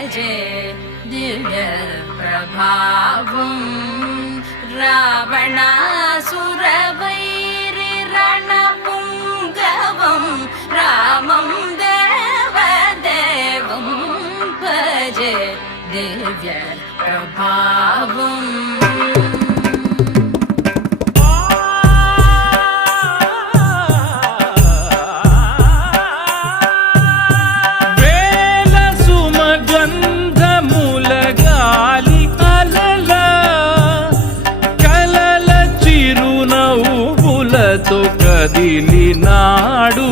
భజే దివ్య ప్రభావం రావణాసురవైరి రణపుంగవం రామం దేవదేవం భజే దివ్య ప్రభావం కదిలినాడు